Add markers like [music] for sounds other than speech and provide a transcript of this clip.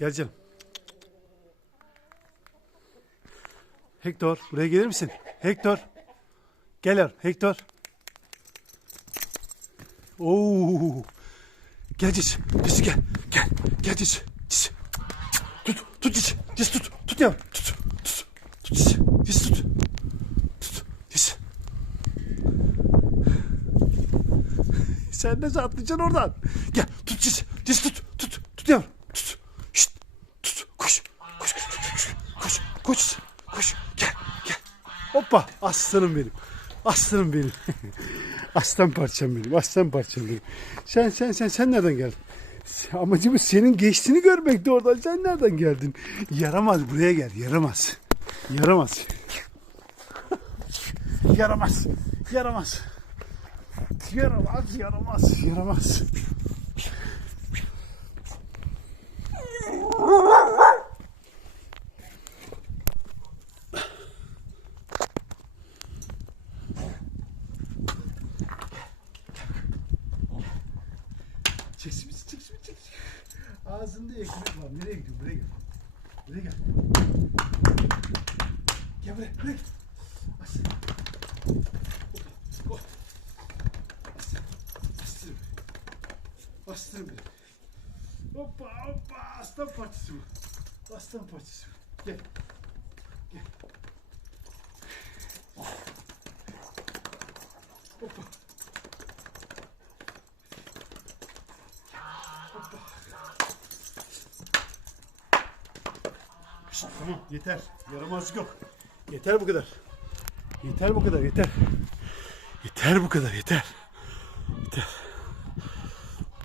Gel canım. Hector buraya gelir misin? Hector. Gel Hector. Oo. Gel cici. Cici gel. Gel. Gel cici. Cici. Tut. Tut cici. Cici tut. Tut yavrum. Tut. Tut. Tut cici. Cici tut. Tut. Cici. Sen nasıl atlayacaksın oradan? Gel tut cici. Cici tut. Tut. Tut yavrum. Tut. Şşt. Tut. Koş. Koş. Koş. Koş. Koş. Koş. Gel. Gel. Hoppa. Aslanım benim. Aslanım benim. [laughs] Aslan parçam benim. Aslan parçam benim. Sen sen sen sen nereden geldin? Amacımız senin geçtiğini görmekti oradan. Sen nereden geldin? Yaramaz buraya gel. Yaramaz. Yaramaz. [laughs] yaramaz. Yaramaz. Yaramaz, yaramaz, yaramaz. Çeksin bizi, çeksin bizi, çeksin. Ağzında ekmek var. Nereye gidiyor? Buraya gel. Buraya gel. Gel buraya, buraya gel. Aslan. Hoppa. Aslan. Bastırın beni. Hoppa hoppa aslan parçası bu. Aslan parçası bu. Gel. Gel. Şşt, tamam yeter. Yaramazlık yok. Yeter bu kadar. Yeter bu kadar yeter. Yeter bu kadar yeter. Yeter.